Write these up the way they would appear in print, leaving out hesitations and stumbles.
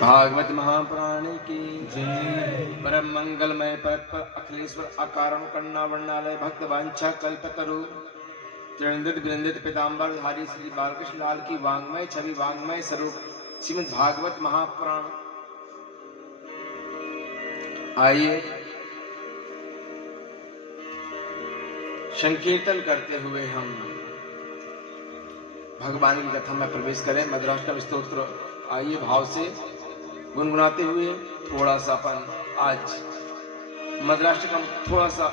भागवत महापुराण की परम मंगलमय पर अखिलेश्वर अकारण करुणा वर्णालय भक्त वांछा कल्पतरु त्रिनंदित विनंदित पीताम्बर धारी श्री बालकृष्ण लाल की वांग्मय छवि वांग्मय स्वरूप श्रीमद् भागवत महापुराण। आइए संकीर्तन करते हुए हम भगवान की कथा में प्रवेश करें। मधुराष्टकम स्तोत्र आइए भाव से गुनगुनाते हुए थोड़ा सा अपन आज मधुराष्टकम थोड़ा सा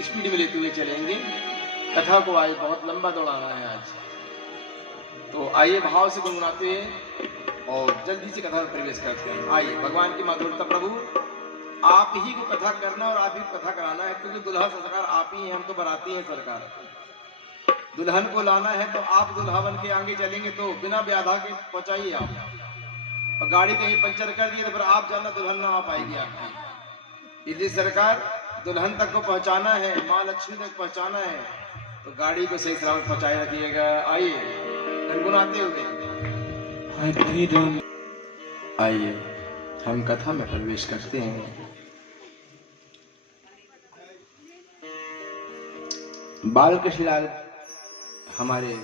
स्पीड में लेते हुए चलेंगे। कथा को आज बहुत लंबा दौड़ाना है आज, तो आइए भाव से गुनगुनाते हुए और जल्दी से कथा में प्रवेश करते हैं। आइए भगवान की मधुरता प्रभु आप ही को कथा करना और आप ही को कथा कराना है, क्योंकि दुल्हा सरकार आप ही हैं, हम तो बराती हैं सरकार। दुल्हन को लाना है तो आप दुल्हा बन के आगे चलेंगे, तो बिना ब्याधा के पहुंचाइए आप। और गाड़ी कहीं पंचर कर दिए तो फिर आप जाना दुल्हन ना आ पाएगी आपकी। इसलिए सरकार दुल्हन तक को पहुंचाना है, माँ लक्ष्मी तक पहुंचाना है, तो गाड़ी को सही सलामत पहुंचाए रखिएगा। आइए गुनगुनाते हुए आइए हम कथा में प्रवेश करते हैं। बालकृष्ण लाल हमारे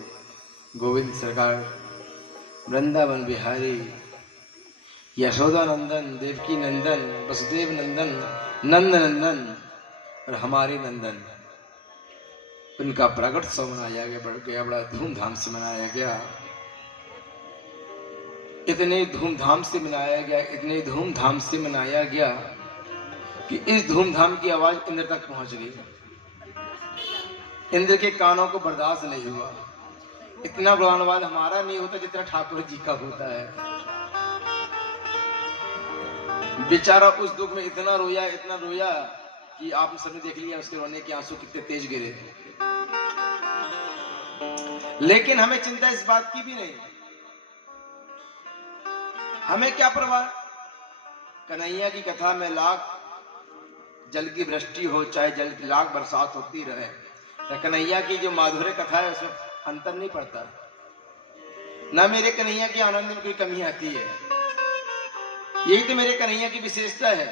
गोविंद सरकार, वृंदावन बिहारी, यशोदा नंदन, देवकी नंदन, वसुदेव नंदन, नंद नंदन और हमारे नंदन, उनका प्रकटोत्सव मनाया गया, बड़ा धूमधाम से मनाया गया। इतने धूमधाम से मनाया गया, इतने धूमधाम से मनाया गया कि इस धूमधाम की आवाज इंद्र तक पहुंच गई। इंद्र के कानों को बर्दाश्त नहीं हुआ। इतना बड़ानवाद हमारा नहीं होता जितना ठाकुर जी का होता है। बेचारा उस दुख में इतना रोया कि आपने सबने देख लिया उसके रोने के आंसू कितने तेज गिरे। लेकिन हमें चिंता इस बात की भी नहीं। हमें क्या परवाह, कन्हैया की कथा में लाख जल की वृष्टि हो, चाहे जल की लाख बरसात होती रहे, तो कन्हैया की जो माधुर्य कथा है उसमें अंतर नहीं पड़ता। ना मेरे कन्हैया के आनंद में कोई कमी आती है। यही तो मेरे कन्हैया की विशेषता है।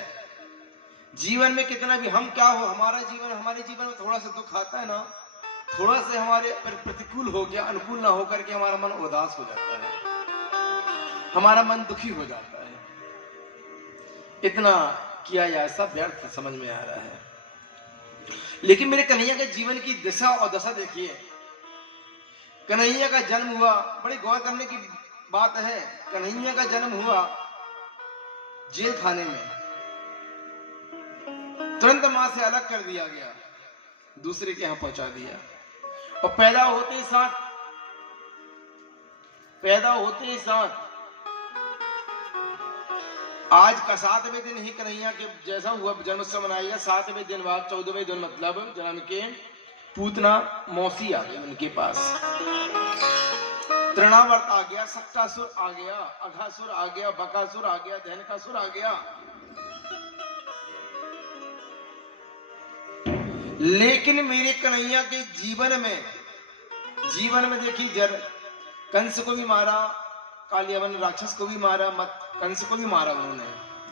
जीवन में कितना भी हम क्या हो, हमारे जीवन में थोड़ा सा दुख आता है ना, थोड़ा से हमारे प्रतिकूल हो गया, अनुकूल ना होकर के हमारा मन उदास हो जाता है, हमारा मन दुखी हो जाता है। इतना किया जाए सब व्यर्थ समझ में आ रहा है। लेकिन मेरे कन्हैया के जीवन की दिशा और दशा देखिए। कन्हैया का जन्म हुआ, बड़ी गौर करने की बात है, कन्हैया का जन्म हुआ जेल खाने में। तुरंत मां से अलग कर दिया गया, दूसरे के यहां पहुंचा दिया। और पैदा होते ही साथ आज का 7वें दिन ही कन्हैया के जैसा हुआ जन्मोत्सव मनाएगा। 7वें दिन बाद 14वें दिन मतलब जन्म के पूतना मौसी आ गई उनके पास। तृणावर्त आ गया, सक्टासुर आ गया, अघासुर आ गया, बकासुर आ गया, धैनकासुर आ गया। लेकिन मेरे कन्हैया के जीवन में देखिए, कंस को भी मारा, कालियावन राक्षस को भी मारा, कंस को भी मारा, उन्होंने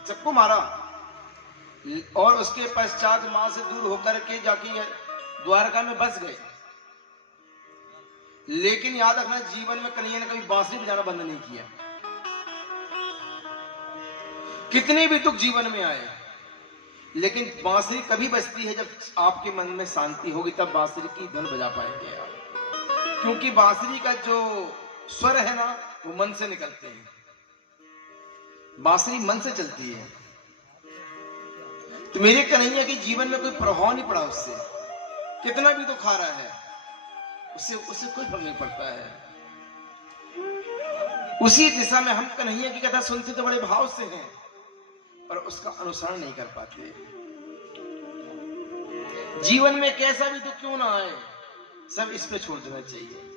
सबको मारा। और उसके पश्चात मां से दूर होकर के जाके द्वारका में बस गए। लेकिन याद रखना, जीवन में कन्हैया ने कभी बांसुरी बजाना बंद नहीं किया। कितने भी दुख जीवन में आए, लेकिन बांसुरी कभी बजती है जब आपके मन में शांति होगी, तब बांसुरी की धुन बजा पाएंगे आप। क्योंकि बांसुरी का जो स्वर है ना, वो मन से निकलते हैं। बांसुरी मन से चलती है। तो मेरे कन्हैया के जीवन में कोई प्रभाव नहीं पड़ा उससे। कितना भी दुख आ रहा है, उससे कोई फर्क नहीं पड़ता है। उसी दिशा में हम कन्हैया की कथा सुनते तो बड़े भाव से हैं, पर उसका अनुसरण नहीं कर पाते। जीवन में कैसा भी दुख क्यों ना आए, सब इस पे छोड़ देना चाहिए।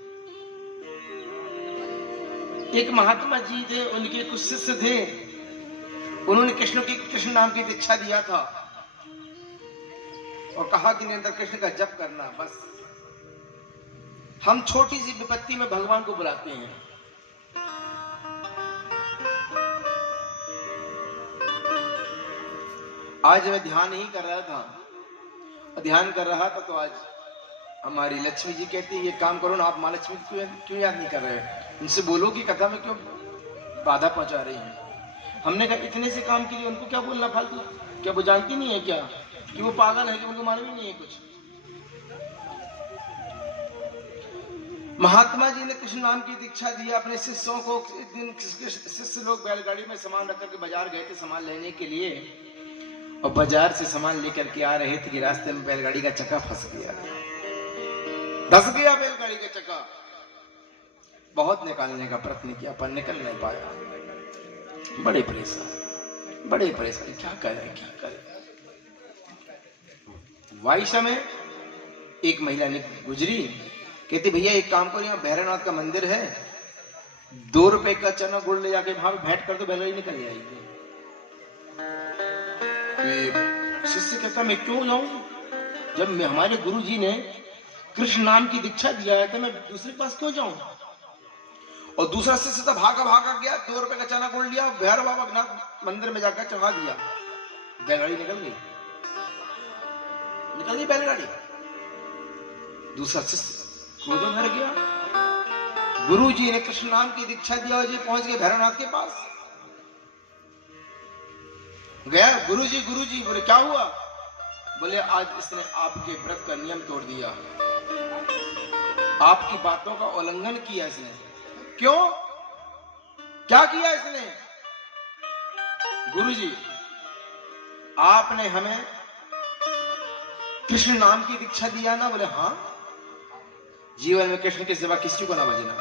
एक महात्मा जी थे, उनके कुछ शिष्य थे, उन्होंने कृष्ण नाम की दीक्षा दिया था और कहा कि निरंतर कृष्ण का जप करना। बस हम छोटी सी विपत्ति में भगवान को बुलाते हैं, आज मैं ध्यान ही कर रहा था, ध्यान कर रहा था तो आज हमारी लक्ष्मी जी कहती है ये काम करो ना, आप माँ लक्ष्मी क्यों याद नहीं कर रहे हो, उनसे बोलो कि कथा में क्यों बाधा पहुंचा रही है। हमने कहा इतने से काम के लिए उनको क्या बोलना फालतू, क्या वो जानती नहीं है क्या कि वो पागल है, कि उनको मालूम ही नहीं है कुछ। महात्मा जी ने कृष्ण नाम की दीक्षा दी अपने शिष्यों को। एक दिन शिष्य लोग बैलगाड़ी में सामान रख करके बाजार गए थे सामान लेने के लिए, और बाजार से सामान लेकर के आ रहे थे कि रास्ते में बैलगाड़ी का चक्का फंस गया, धस गया बैलगाड़ी का चक्का। बहुत निकालने का प्रयत्न किया पर निकल नहीं पाया, बड़े परेशान क्या करें। वाइशा में एक महिला ने गुजरी, कहती भैया एक काम करो, यहाँ भैरवनाथ का मंदिर है, 2 रुपए का चना गुड़ ले जाके वहां भेंट कर दो, बैलगाड़ी निकल जाएगी। शिष्य कहता मैं क्यों जाऊं, जब हमारे गुरु जी ने कृष्ण नाम की दीक्षा दिया है तो मैं दूसरे के पास क्यों जाऊं। और दूसरा शिष्य तो भागा गया, 2 रुपए का चना गुड़ लिया, भैरव बाबा मंदिर में जाकर चढ़ा दिया, बैलगाड़ी निकल गई बैलगाड़ी। दूसरा शिष्य क्रोध भर गया, गुरु जी ने कृष्ण नाम की दीक्षा दिया और जी पहुंच गए भैरवनाथ के पास। गया गुरु जी बोले क्या हुआ, बोले आज इसने आपके व्रत का नियम तोड़ दिया, आपकी बातों का उल्लंघन किया इसने। क्यों, क्या किया इसने। गुरु जी आपने हमें कृष्ण नाम की दीक्षा दिया ना, बोले हाँ, जीवन में कृष्ण के सिवा किसी को ना बजना।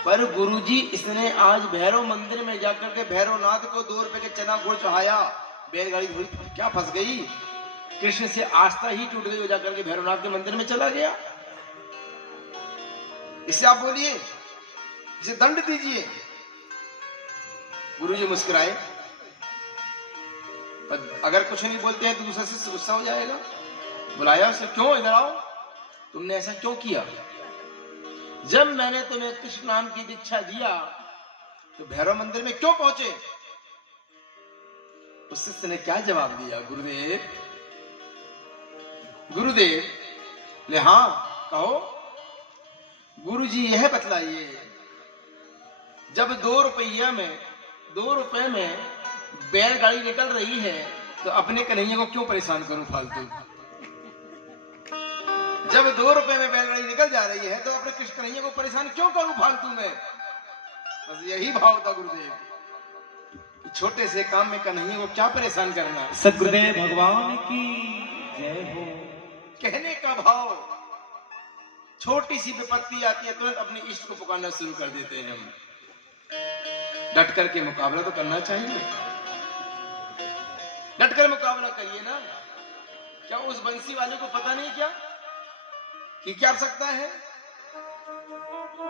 पर गुरुजी इसने आज भैरव मंदिर में जाकर के भैरवनाथ को 2 रुपए के चना गुड़ चढ़ाया, बैलगाड़ी क्या फंस गई, कृष्ण से आस्था ही टूट गई, जाकर के भैरवनाथ के मंदिर में चला गया। इसे आप बोलिए, इसे दंड दीजिए। गुरुजी मुस्कुराए, अगर कुछ नहीं बोलते हैं तो दूसरा शिष्य गुस्सा हो जाएगा। बुलाया उसे, क्यों इधर आओ, तुमने ऐसा क्यों किया। जब मैंने तुम्हें कृष्ण नाम की दीक्षा दिया तो भैरव मंदिर में क्यों पहुंचे। उस शिष्य ने क्या जवाब दिया, गुरुदेव ले हाँ कहो। गुरुजी यह बतलाइए, जब 2 रुपए में बैलगाड़ी निकल रही है तो अपने कन्हैया को क्यों परेशान करूं फालतू। जब 2 रुपए में बैलगाड़ी निकल जा रही है तो अपने कृष्ण कन्हैया को परेशान क्यों करूं फालतू में। बस यही भाव था गुरुदेव, छोटे से काम में कन्हैया को क्या परेशान करना। सद्गुरुदेव भगवान की जय हो। कहने का भाव, छोटी सी विपत्ति आती है तुरंत अपने इष्ट को पुकारना शुरू कर देते हैं हम। डट करके मुकाबला तो करना चाहिए, डट कर मुकाबला करिए ना। क्या उस बंसी वाले को पता नहीं क्या कि क्या कर सकता है।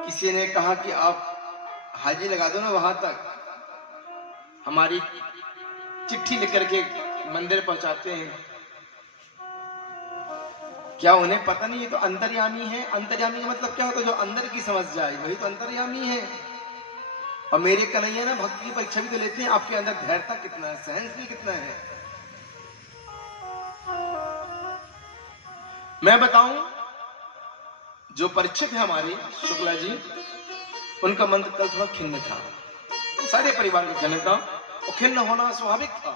किसी ने कहा कि आप हाजी लगा दो ना वहां तक, हमारी चिट्ठी लिख करके मंदिर पहुंचाते हैं। क्या उन्हें पता नहीं है तो अंतर्यामी है। अंतर्यामी का मतलब क्या होता है, जो अंदर की समझ जाए वही तो अंतर्यामी है। और मेरे कन्हैया ना भक्ति की परीक्षा भी तो लेते हैं, आपके अंदर धैर्यता कितना है, सहनशील कितना है। मैं बताऊं, जो परीक्षित है हमारे शुक्ला जी, उनका मंत्र कल थोड़ा खिन्न था, सारे परिवार का खिन्न था, और खिन्न होना स्वाभाविक था।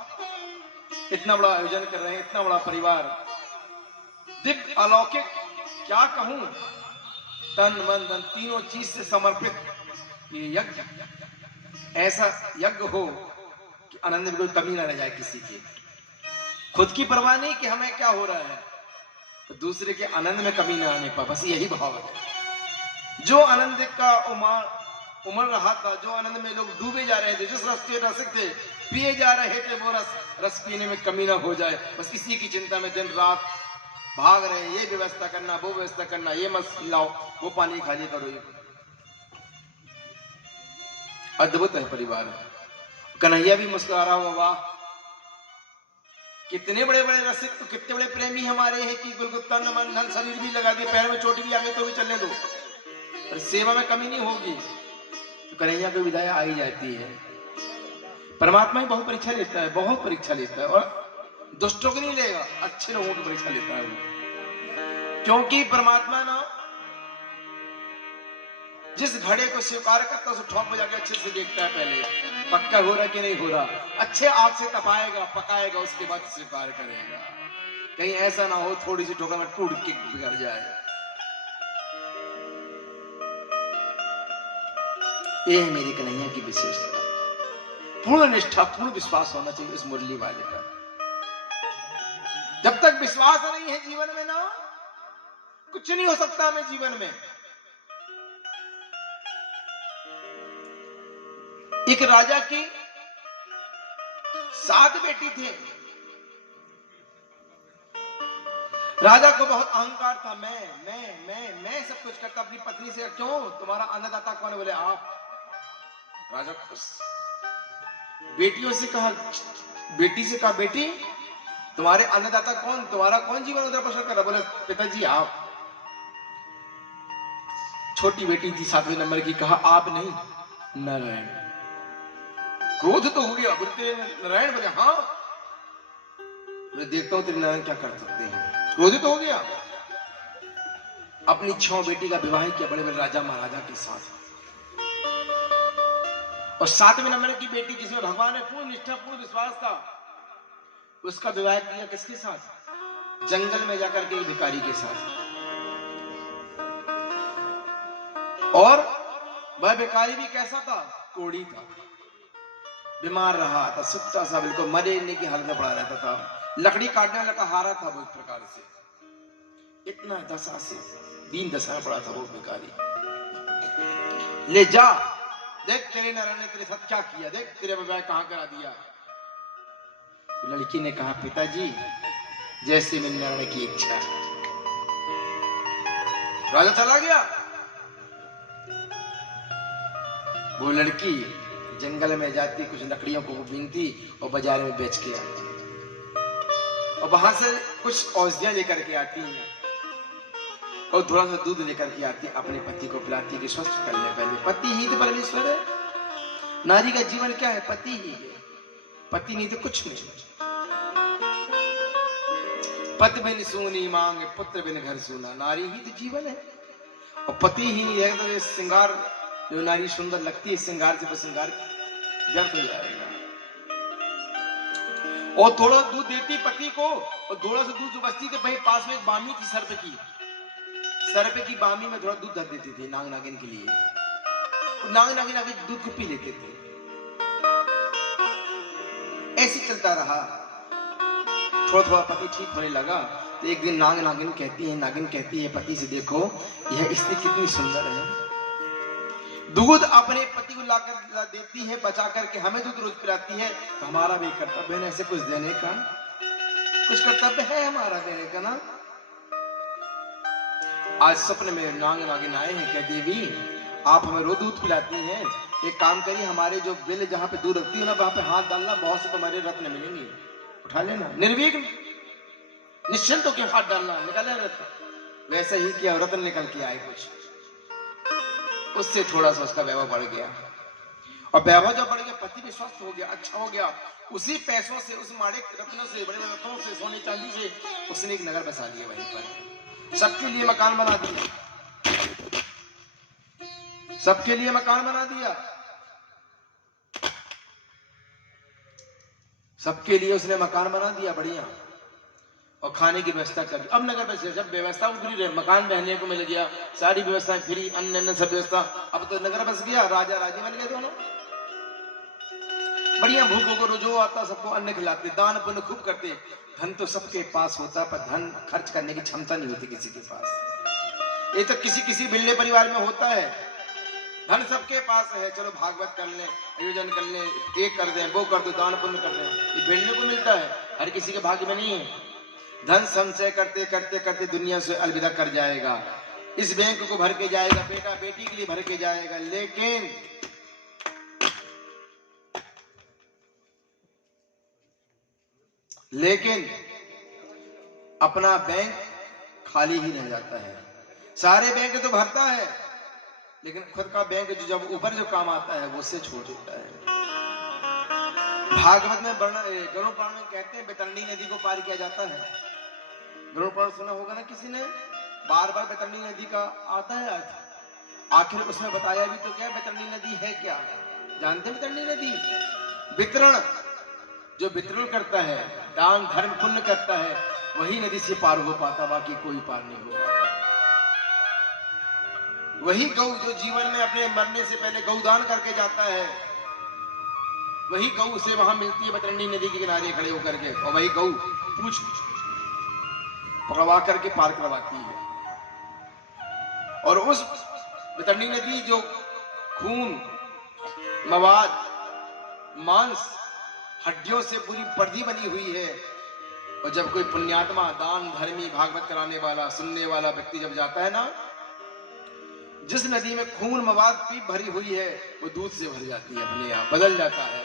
इतना बड़ा आयोजन कर रहे हैं, इतना बड़ा परिवार, दिव्य अलौकिक, क्या कहूं, तन मन धन तीनों चीज से समर्पित ये यज्ञ, ऐसा यज्ञ हो कि आनंद में कोई कमी ना रह जाए किसी की। खुद की परवाह नहीं कि हमें क्या हो रहा है, तो दूसरे के आनंद में कमी ना आने पाए, बस यही भाव है। जो आनंद का उमड़ रहा था, जो आनंद में लोग डूबे जा रहे थे, जिस रस के रसिक थे, पिए जा रहे थे, वो रस पीने में कमी ना हो जाए, बस इसी की चिंता में दिन रात भाग रहे हैं। ये व्यवस्था करना, वो व्यवस्था करना, ये मत लाओ, वो पानी खाली करो। ये अद्भुत है परिवार। कन्हैया भी मुस्कुरा रहा हुआ, वाह कितने बड़े बड़े रसिक, तो कितने बड़े प्रेमी हमारे हैं कि बिल्कुल तन मन धन शरीर भी लगा दिए, पैर में चोट भी आ गई तो भी चलने दो, पर सेवा में कमी नहीं होगी। तो कन्हैया की विदाई आ ही जाती है। परमात्मा ही बहुत परीक्षा लेता है, बहुत परीक्षा लेता है, और दुष्टों की नहीं लेगा, अच्छे लोगों की परीक्षा लेता है वो। क्योंकि परमात्मा ना जिस घड़े को स्वीकार करता है उसे ठोक बजा के अच्छे से देखता है, पहले पक्का हो रहा कि नहीं हो रहा, अच्छे आग से तपाएगा, पकाएगा, उसके बाद स्वीकार करेगा। कहीं ऐसा ना हो थोड़ी सी ठोकर में टूट के बिगड़ जाए। ये है मेरी कन्हैया की विशेषता। पूर्ण निष्ठा, पूर्ण विश्वास होना चाहिए इस मुरली वाले का। जब तक विश्वास नहीं है जीवन में ना, कुछ नहीं हो सकता हमें जीवन में। एक राजा की 7 बेटी थे। राजा को बहुत अहंकार था, मैं सब कुछ करता। अपनी पत्नी से, क्यों, तुम्हारा अन्नदाता कौन है? बोले आप। राजा खुश। बेटियों से कहा, बेटी से कहा, बेटी तुम्हारे अन्नदाता कौन, तुम्हारा कौन जीवन उधर पोषण कर रहा? बोले पिताजी आप। छोटी बेटी थी 7वें नंबर की, कहा आप नहीं, नारायण। क्रोध तो हो गया, बोलते नारायण। बोले हाँ। बोले देखता हूं तेरे नारायण क्या कर सकते हैं। क्रोधित तो हो गया। अपनी 6 बेटी का विवाह किया बड़े बड़े राजा महाराजा के साथ। और 7वें नंबर की बेटी जिसमें भगवान ने पूर्ण निष्ठा, पूर्ण विश्वास था, उसका विवाह किया किसके साथ? जंगल में जाकर के भिखारी के साथ। और वह भिखारी भी कैसा था? कोढ़ी था, बीमार रहा था, सुत्ता सा, बिल्कुल मरने की हालत में पड़ा रहता था। लकड़ी काटने लगा हारा था वो इस प्रकार से, इतना दशा से दीन दशा में पड़ा था वो भिखारी। ले जा, देख तेरे नारायण ने तेरे साथ क्या किया, देख तेरे विवाह कहां करा दिया। तो लड़की ने कहा पिताजी जैसे मेरे नारायण की इच्छा। राजा चला गया। वो लड़की जंगल में जाती, कुछ लकड़ियों को बीनती और बाजार में बेच के आती, और वहां से कुछ औषधियां लेकर के आती और थोड़ा सा दूध लेकर के आती, अपने पति को पिलाती कि स्वस्थ करने। पहले पति ही तो परमेश्वर है। नारी का जीवन क्या है? पति ही है। पति नहीं तो कुछ नहीं। पति बिन सूनी मांग, पुत्र बिन घर सूना। नारी ही तो जीवन है, और पति ही नहीं है तो श्रृंगार, जो नारी सुंदर लगती है श्रृंगार से, श्रृंगार व्यर्थ हो जाएगा। और थोड़ा दूध देती पति को, और थोड़ा सा दूध जो बचती थी, वही पास में एक बामी थी सर्प की, सर्प की बामी में थोड़ा दूध धर देते थे नाग नागिन के लिए। नाग नागिन आगे दूध को पी लेते थे। ऐसे चलता रहा। थोड़ा थोड़ा पति ठीक होने लगा तो एक दिन नागिन कहती है पति से, देखो यह स्त्री कितनी सुंदर है, दूध अपने पति को लाकर देती है, बचा करके हमें दूध रोज पिलाती है, तो हमारा भी कर्तव्य है ऐसे कुछ देने का, कुछ कर्तव्य है हमारा देने का ना। आज स्वप्न में नागिन आए हैं, कह देवी आप हमें रोज दूध पिलाती हैं, एक काम करिए हमारे जो बिल जहां पे दूध रखती है ना, वहां पे हाथ डालना, बहुत से तुम्हारे रत्न मिलेंगे, उठा लेना, निर्विघ्न निश्चिंत होकर हाथ डालना, निकाले रत्न। वैसे ही किया, रत्न निकल के आए कुछ, उससे थोड़ा सा उसका वैभव बढ़ गया, और वैभव जब बढ़ गया पति भी स्वस्थ हो गया, अच्छा हो गया। उसी पैसों से, उस माड़े रत्नों से, बड़े रत्नों से, सोने चांदी से उसने एक नगर बसा लिया, वहीं पर सबके लिए मकान बना दिया, सबके लिए मकान बना दिया, सबके लिए उसने मकान बना दिया बढ़िया, और खाने की व्यवस्था कर दी। अब नगर बस जब व्यवस्था पूरी रहे, मकान रहने को मिल गया, सारी व्यवस्था फ्री, अन्न सब व्यवस्था, अब तो नगर बस गया, राजा राजी बन गए दोनों, बढ़िया भूखों को रोजो आता, सबको अन्न खिलाते, दान पुण्य खूब करते। धन तो सबके पास होता, पर धन खर्च करने की क्षमता नहीं होती किसी के पास। ये तो किसी बिल्ले परिवार में होता है, धन सबके पास है, चलो भागवत कर ले, आयोजन कर ले, एक कर दे, वो कर दो, दान पुण्य कर दे, ये बिल्ले को मिलता है, हर किसी के भाग्य में नहीं है। धन संचय करते करते करते दुनिया से अलविदा कर जाएगा, इस बैंक को भर के जाएगा, बेटा बेटी के लिए भर के जाएगा, लेकिन अपना बैंक खाली ही रह जाता है। सारे बैंक तो भरता है, लेकिन खुद का बैंक जो जब ऊपर जो काम आता है वो उससे छोड़ देता है। भागवत में गरुड़ पुराण में कहते हैं बैतरणी नदी को पार किया जाता है। गरुड़ पुराण सुना होगा ना किसी ने, बार बार बैतरणी नदी का आता है। आखिर उसमें बताया भी तो क्या बैतरणी नदी है क्या जानते हैं? बैतरणी नदी वितरण, जो वितरण करता है, दान धर्म पुण्य करता है, वही नदी से पार हो पाता, बाकी कोई पार नहीं हो पाता। वही गौ जो जीवन में अपने मरने से पहले गौदान करके जाता है, वही गौ उसे वहां मिलती है बैतरणी नदी के किनारे खड़े होकर के, और वही गौ पूछ पकड़वा करके पार करवाती है। और उस बैतरणी नदी जो खून, मवाद, मांस, हड्डियों से पूरी पर्दी बनी हुई है, और जब कोई पुण्यात्मा, दान धर्मी, भागवत कराने वाला, सुनने वाला व्यक्ति जब जाता है ना, जिस नदी में खून, मवाद, पीप भरी हुई है, वो दूध से भर जाती है, अपने आप बदल जाता है।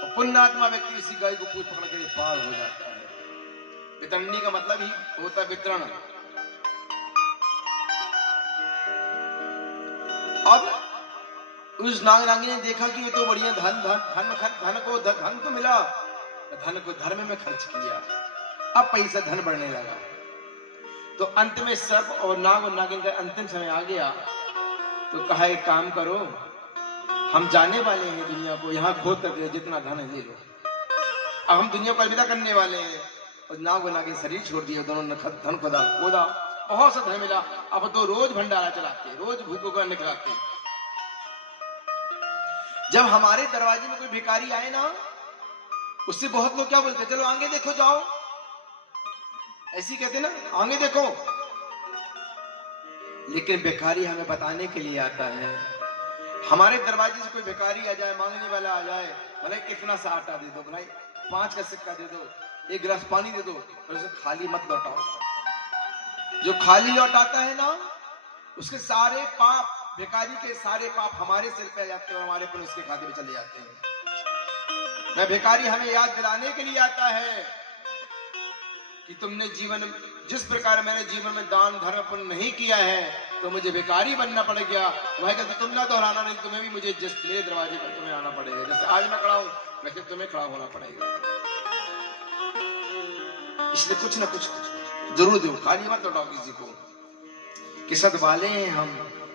और पुण्यात्मा व्यक्ति उसी गाय को पूछ पकड़ कर पार हो जाता है। वितरणी का मतलब ही होता है वितरण। अब उस नागरानी ने देखा कि ये तो बढ़िया धन को मिला, धन को धर्म में खर्च किया, अब पैसा धन बढ़ने लगा। तो अंत में सर्प और नाग और नागिन का अंतिम समय आ गया, तो कहा एक काम करो, हम जाने वाले हैं दुनिया को, यहाँ खोद करके जितना धन है ले लो, अब हम दुनिया को अलविदा करने वाले हैं। और नाग और नागिन शरीर छोड़ दिया, दोनों ने धन खोदा, बहुत सा धन मिला। अब तो रोज भंडारा चलाते, रोज भूखों को अन्न खिलाते। जब हमारे दरवाजे में कोई भिखारी आए ना, उससे बहुत लोग क्या बोलते, चलो आगे देखो, जाओ, ऐसी कहते ना, आगे देखो। लेकिन भिखारी हमें बताने के लिए आता है। हमारे दरवाजे से कोई भिखारी आ जाए, मांगने वाला आ जाए, बोले कितना सा आटा दे दो, भाई 5 का सिक्का दे दो, 1 गिलास पानी दे दो, और उसे खाली मत लौटाओ। जो खाली लौटाता है ना, उसके सारे पाप, भिखारी के सारे पाप हमारे सिर पे आ जाते हैं, और हमारे पुण्य उसके खाते में चले जाते हैं। मैं भिखारी हमें याद दिलाने के लिए आता है कि तुमने जीवन, जिस प्रकार मैंने जीवन में दान धर्म पुण्य नहीं किया है, तो मुझे भिखारी बनना पड़ गया। वह कहते तुम ना दोहराना, नहीं तुम्हें भी मुझे जिस मेरे दरवाजे पर तुम्हें आना पड़ेगा, जैसे आज मैं खड़ा हूं वैसे तुम्हें खड़ा होना पड़ेगा। इसलिए कुछ ना कुछ जरूर दो, खाली मत लौटाओ किसी को। किस्मत वाले हैं हम,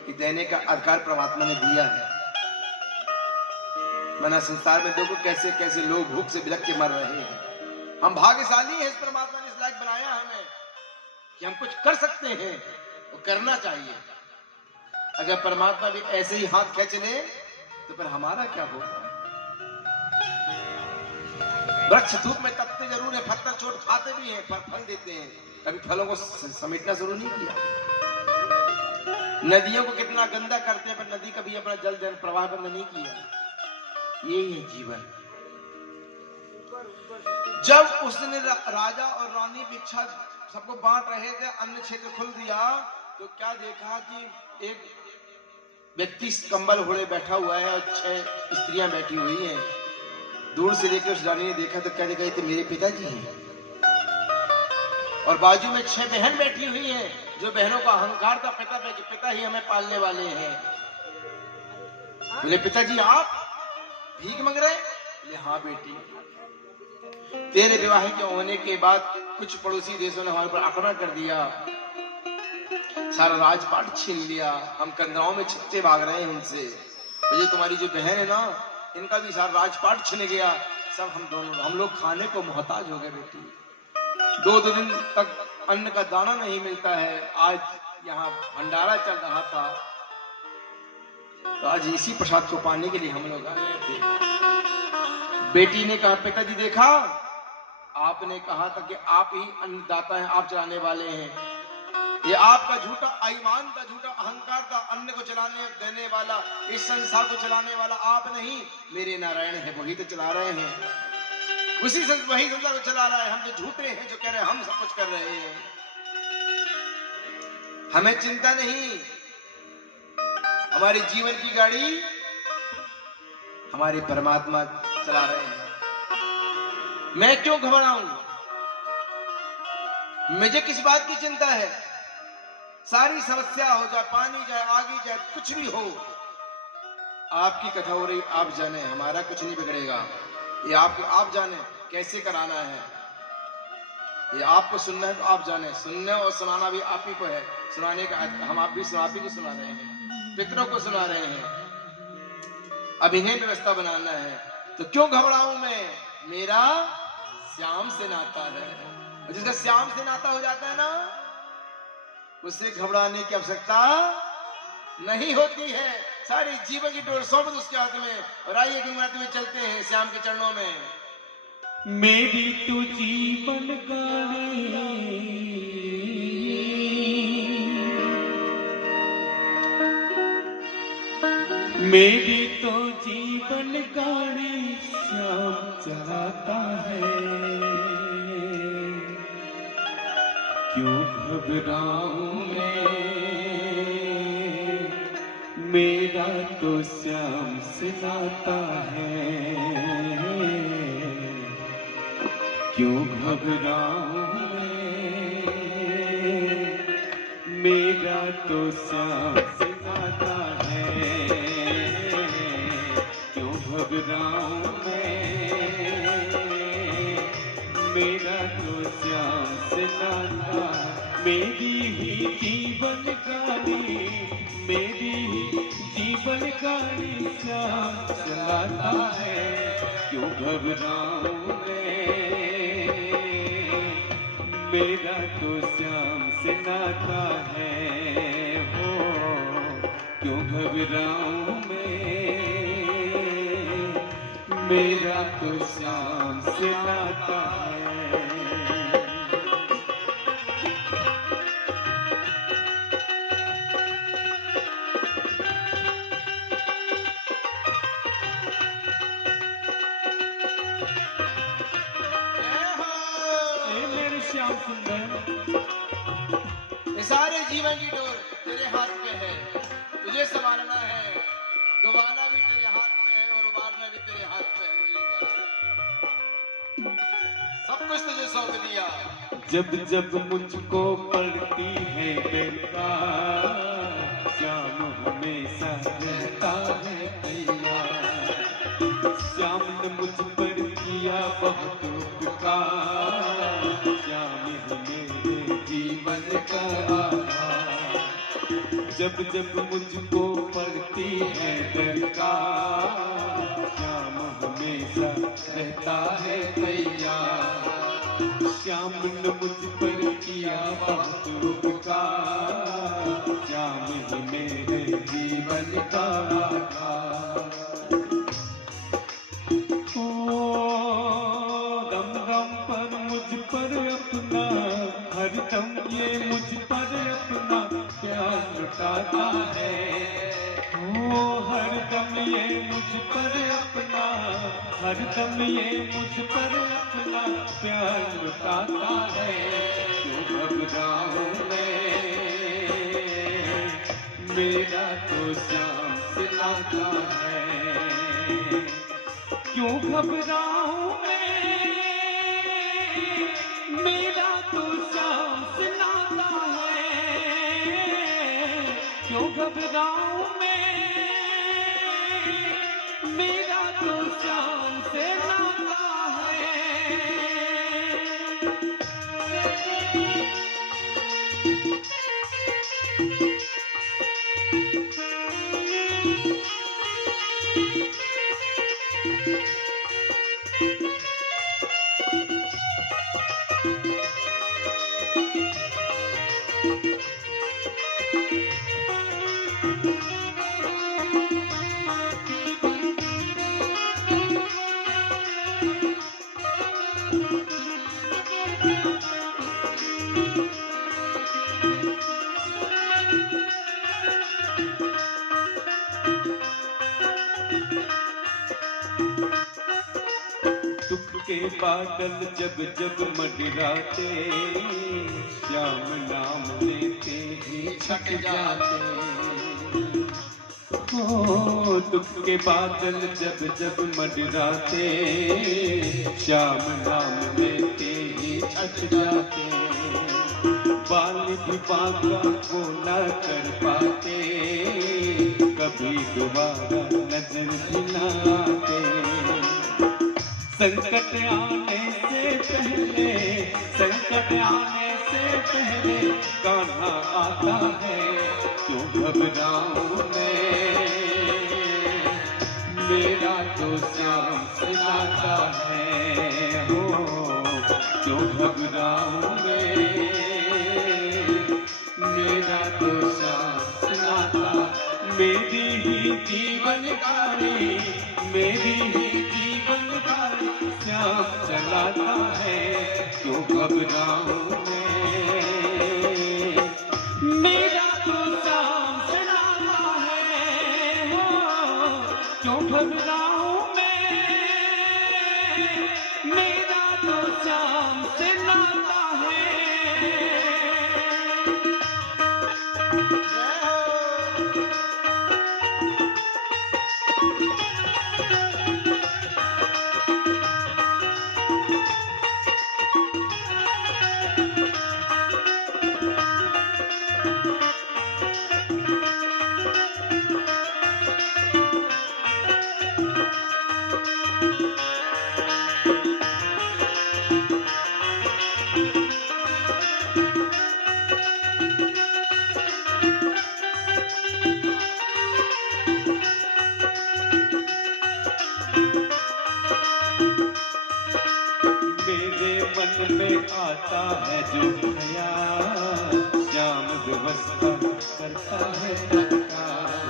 कि देने का अधिकार परमात्मा ने दिया है। मना संसार में देखो कैसे कैसे लोग भूख से बिलख के मर रहे हैं। हम भाग्यशाली हैं, इस परमात्मा ने इस लायक बनाया हमें कि हम कुछ कर सकते हैं, वो करना चाहिए। अगर परमात्मा भी ऐसे ही हाथ खींच ले, तो फिर हमारा क्या होगा? वृक्ष धूप में तपते जरूर है, पत्थर चोट खाते भी हैं, पर फल देते हैं। कभी फलों को समेटना शुरू नहीं किया। नदियों को कितना गंदा करते हैं, पर नदी कभी अपना जल प्रवाह बंद नहीं किया। यही है जीवन। जब उसने राजा और रानी भिक्षा सबको बांट रहे थे, अन्न क्षेत्र खुल दिया, तो क्या देखा कि एक व्यक्ति कंबल ओढ़े बैठा हुआ है और 6 स्त्रियां बैठी हुई हैं। दूर से लेकर उस रानी ने देखा तो क्या देखा, ये तो मेरे पिताजी हैं। और बाजू में 6 बहन बैठी हुई हैं, जो बहनों का अहंकार था पिता पे कि पिता ही हमें पालने वाले हैं। बोले पिताजी आप भीख मांग रहे? बोले हाँ बेटी, तेरे विवाह के होने के बाद कुछ पड़ोसी देशों ने हमारे पर आक्रमण कर दिया, सारा राजपाट छीन लिया, हम कंदराओं में छिपते भाग रहे हैं उनसे। तो ये तुम्हारी जो बहन है ना, इनका भी सारा राजपाट छिन गया, सब हम लोग खाने को मोहताज हो गए बेटी। 2 दिन तक अन्न का दाना नहीं मिलता है। आज यहाँ भंडारा चल रहा था, तो आज इसी प्रसाद को पाने के लिए हम लोग आ गए थे। बेटी ने कहा पिताजी देखा, आपने कहा था कि आप ही अन्नदाता हैं, आप चलाने वाले हैं। ये आपका झूठा ईमान था, झूठा अहंकार था। अन्न को चलाने देने वाला, इस संसार को चलाने वाला आप नहीं, मेरे नारायण है, वही तो चला रहे हैं। वही संसार को चला रहा है। हम जो झूठे हैं, जो कह रहे हैं हम सब कुछ कर रहे हैं, हमें चिंता नहीं। हमारे जीवन की गाड़ी हमारे परमात्मा चला रहे हैं। मैं क्यों घबराऊं? मुझे किस बात की चिंता है? सारी समस्या हो जाए, पानी जाए, आगे जाए, कुछ भी हो, आपकी कथा हो रही, आप जाने, हमारा कुछ नहीं बिगड़ेगा। ये आप जाने कैसे कराना है। ये आपको सुनना है तो आप जाने, सुनने और सुनाना भी आप ही को है। सुनाने का हम आप ही को सुना रहे हैं, पितरों को सुना रहे हैं। अब इन्हें व्यवस्था बनाना है तो क्यों घबराऊं मैं, मेरा श्याम से नाता है। और जिसका श्याम से नाता हो जाता है ना, उसे घबराने की आवश्यकता नहीं होती है। सारे जीवन की डोर सौंप दो उसके हाथ में और आइए गुरुमत में चलते हैं श्याम के चरणों में। मेरी तो जीवन गाड़ी, मेरी तो जीवन गाड़ी श्याम चलाता है। क्यों घबराऊं मैं, मेरा तो श्याम से नाता है। क्यों घबराऊं मैं, मेरा तो श्याम से नाता है। क्यों घबराऊं मैं, मेरा तो श्याम से नाता है। मेरी ही जीवन गाड़ी, मेरी ही जीवन गाड़ी श्याम चलाता है। क्यों घबराऊं मैं, मेरा तो श्याम से नाता है। हो क्यों घबराऊं मैं, मेरा तो श्याम से नाता है। श्याम सुंदर, सारे जीवन की डोर तेरे हाथ में है, तुझे संभालना है। डुबाना भी तेरे हाथ में है और उबारना भी तेरे हाथ में है। सब कुछ तुझे सौंप दिया। जब जब मुझको पड़ती है बेकार, श्याम हमेशा रहता है तैयार। श्याम ने मुझ पर किया बहुत उपकार, श्याम ही मेरे जीवन का आधार। जब जब मुझको पड़ती है दरकार, श्याम हमेशा रहता है तैयार। श्याम ने मुझ पर किया बहुत उपकार, श्याम ही मेरे जीवन का आधार। दम दम पर मुझ पर अपना, हर दम ये मुझ पर अपना प्यार लुटाता है। हर दम ये मुझ पर अपना, हर दम ये मुझ पर अपना प्यार लुटाता है। क्यों घबराऊं मैं, मेरा तो श्याम से नाता है। क्यों घबराऊं मैं, मेरा तो श्याम से नाता है। क्यों घबराऊं मैं, मेरा तो श्याम से नाता है। दुख के बादल जब जब मंडराते, श्याम नाम लेते ही छट जाते। ओ दुख के बादल जब जब मंडराते, श्याम नाम लेते ही छट जाते। बाल भी बांका को न कर पाते, कभी दोबारा नजर भी न आते। संकट आने से पहले, संकट आने से पहले कान्हा आता है, क्यों घबराऊं मैं, मेरा तो श्याम से नाता है, हो क्यों घबराऊं मैं, मेरा तो श्याम से नाता, मेरी ही जीवन गाड़ी, मेरी ही जीवन गाड़ी श्याम चलाता है, क्यों घबराऊं मैं, मेरा तो श्याम से नाता है, हो क्यों घबराऊं मैं, मेरा तो श्याम से नाता है। मन में आता है जो ख्याल, श्याम व्यवस्था करता है तत्काल,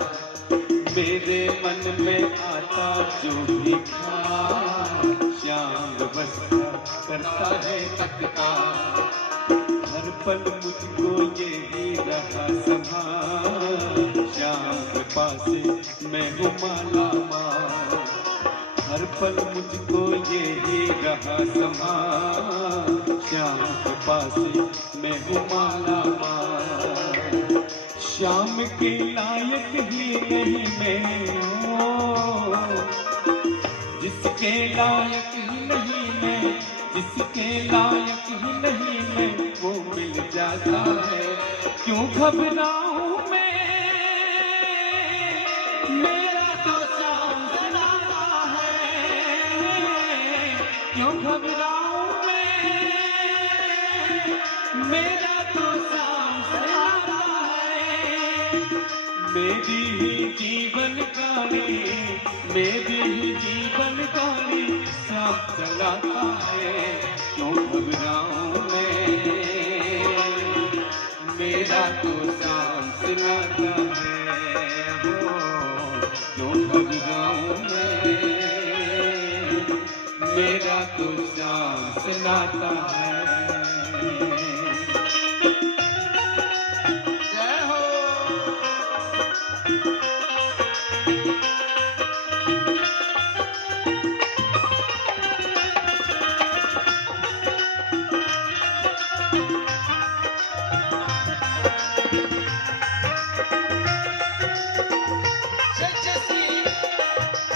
मेरे मन में आता जो भी ख्याल, श्याम व्यवस्था करता है तत्काल, हर पल मुझको यही रहा संभाल, श्याम कृपा से मैं हूँ माला माल, हर पल मुझको यही रहा संभाल, श्याम कृपा से मैं हूँ माला माल, श्याम के लायक ही नहीं मैं, जिसके लायक ही नहीं मैं, जिसके लायक ही नहीं मैं, वो मिल जाता है, क्यों घबराऊं मैं, मेरा तो श्याम से नाता है, क्यों घबराऊं मैं, मेरा तो श्याम से नाता है, मेरी ही जीवन गाड़ी, मेरी ही जीवन गाड़ी श्याम चलाता है, क्यों घबराऊं मैं, मेरा तो श्याम से नाता है, हो क्यों घबराऊं मैं, मेरा तो श्याम से नाता है। जय हो।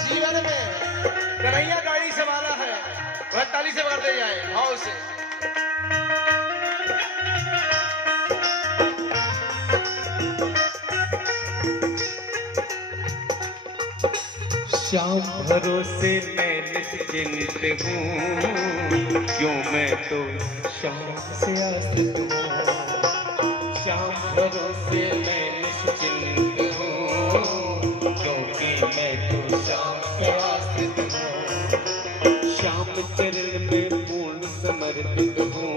जीवन में कन्हैया गाड़ी से वाला है, वह ताली से बढ़ते जाए भाव से। श्याम भरोसे मैं निश्चिंत हूँ, क्यों मैं तो श्याम से आश्रित हूँ, श्याम भरोसे मैं निश्चिंत हूँ, क्योंकि मैं तो श्याम से आश्रित हूँ, श्याम चरण में पूर्ण समर्पित हूँ,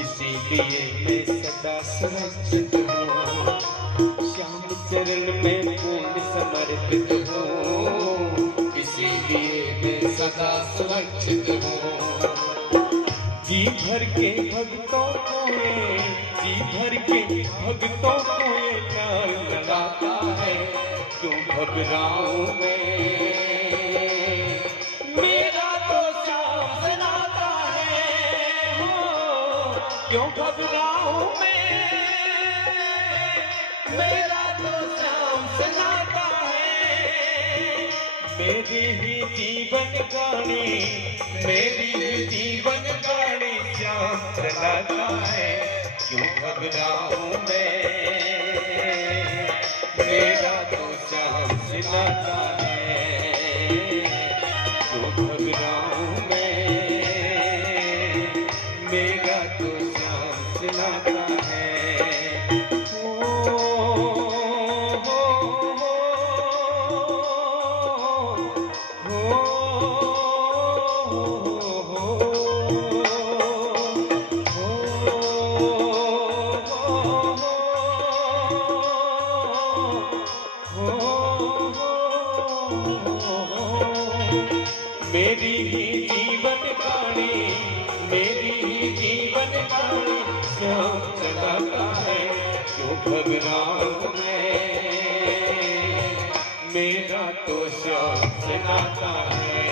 इसीलिए मैं सदा सुरक्षित हूँ, श्याम चरण में पूर्ण समर्पित हूँ, इसीलिए मैं सदा सुरक्षित हूँ, जी भर के भक्तों को ये, जी भर के भक्तों को ये प्यार लगाता है, क्यों घबराऊं मैं, मेरा तो श्याम से नाता है, हो क्यों घबराऊं मैं, मेरा तो श्याम से नाता है, मेरी ही जीवन गाड़ी, मेरी ही जीवन गाड़ी श्याम चलाता है, क्यों घबराऊं मैं, मेरा तो श्याम से नाता है, क्यों घबराऊं मेरी ही जीवन कहानी, मेरी ही जीवन कहानी श्याम चलाता है, क्यों घबराऊं मैं, मेरा तो श्याम से नाता है,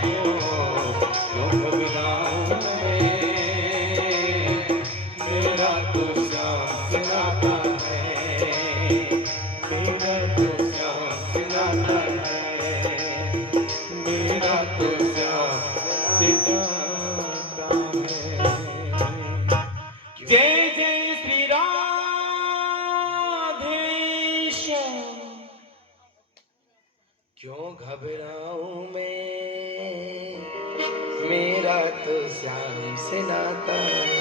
क्यों घबराऊं मैं, मेरा तो श्याम से नाता है, मेरा तो श्याम से नाता है, मेरा तो श्याम से नाता है। जय जय श्री राधे श्याम। क्यों घबराऊं मैं, मेरा तो श्याम से नाता है।